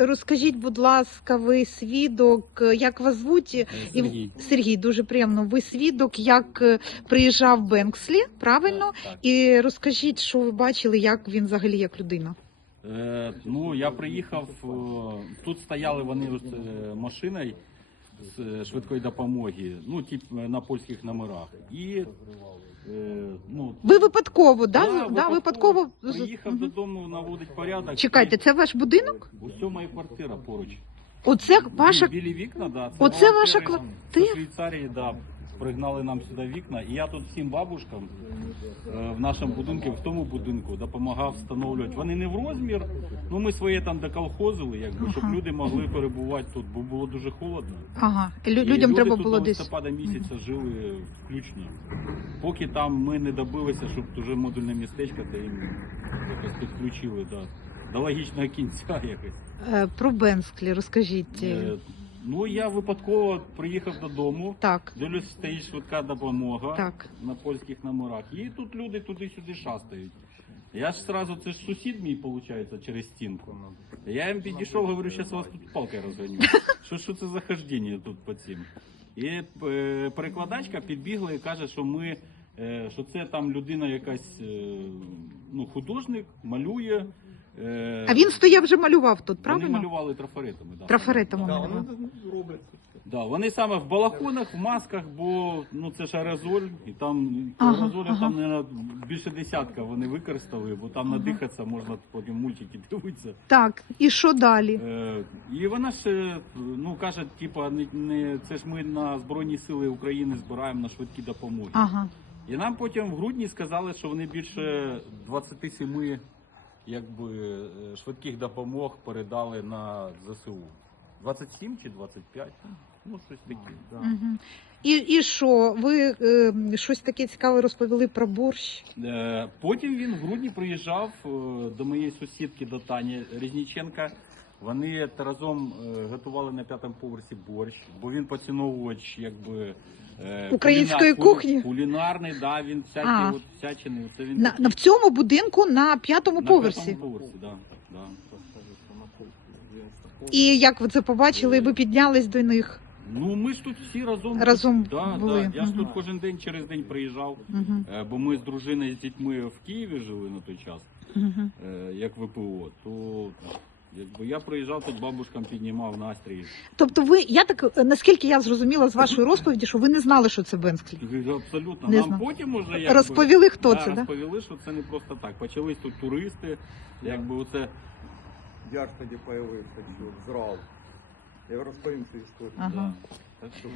Розкажіть, будь ласка, ви свідок, як вас звуть? І Сергій. Сергій, дуже приємно. Ви свідок, як е, приїжджав Бенкслі, правильно? Так, так. І розкажіть, що ви бачили, як він взагалі як людина. Е, ну, я приїхав, е, тут стояли вони ось, е, машиною з е, швидкої допомоги, ну, тип е, на польських номерах. І, е, Ви випадково, да? да, Да, випадково. приїхав Мгм. додому наводить порядок. Чекайте, це ваш будинок? Ось моя квартира поруч. Оце ваша Білі вікна, да. Це Оце ваша з квартира? Швейцарії, да. Пригнали нам сюди вікна. І я тут всім бабушкам е, в нашому будинку, в тому будинку допомагав встановлювати. Вони не в розмір, ну ми своє там доколхозили, якби, щоб Ага. люди могли перебувати тут, бо було дуже холодно. ага. І Людям люди треба тут було десь. листопада місяця жили включно. Поки там ми не добилися, щоб вже модульне містечко та їм якось підключили да, до логічного кінця якось. Е, Про Бенсклі розкажіть. Е, Ну я випадково приїхав додому. Так, Дивлюсь, стоїть швидка допомога так. на польських номерах. І тут люди туди-сюди шастають. Я ж сразу, це ж сусід мій, виходить, через стінку. Я їм підійшов, говорю, зараз вас тут палкою розганю. Що, що це за хождіння тут по цим? І е, перекладачка підбігла і каже, що ми, е, що це там людина якась, е, ну, художник, малює. Е, А він стояв вже малював тут, Вони правильно? малювали трафаретами. Да. Трафаретами Да, малював. роблять. Да, вони саме в балахонах, в масках, бо ну це ж аерозоль, і там Ага, аерозолів ага. там не більше десятка вони використали, бо там надихатися можна потім мультики дивитися. Так, і що далі? Е, і вона ще ну каже, типа, не, не це ж ми на Збройні Сили України збираємо на швидкі допомоги. Ага. І нам потім в грудні сказали, що вони більше 27 якби, е, швидких допомог передали на ЗСУ. 27 чи 25? Ну, щось таке. Угу. І, і що? Ви е, щось таке цікаве розповіли про борщ? Е, Потім він в грудні приїжджав е, до моєї сусідки, до Тані Різніченка. Вони разом е, готували на п'ятому поверсі борщ, бо він поціновувач якби е, Української куліна- кухні? Кулінарний, да, він всякі А. от всячини. Це він На, на в цьому будинку на п'ятому На поверсі. п'ятому поверсі, да, да. І як ви це побачили, ви піднялись до них? Ну ми ж тут всі разом Разом да, були, Да. Я ж мгм. тут кожен день через день приїжджав, Угу. бо ми з дружиною з дітьми в Києві жили на той час, Угу. як ВПО. То якби я приїжджав тут бабушкам піднімав настрій. Тобто, ви я так наскільки я зрозуміла з вашої розповіді, що ви не знали, що це Бенсклі? Абсолютно. Не Нам потім уже якби, Розповіли, хто да, це, да? розповіли, що це не просто так. Почались тут туристи, якби оце Я ж тоді появився, що зрав. Я розповім цю історію. Ага. да. Так що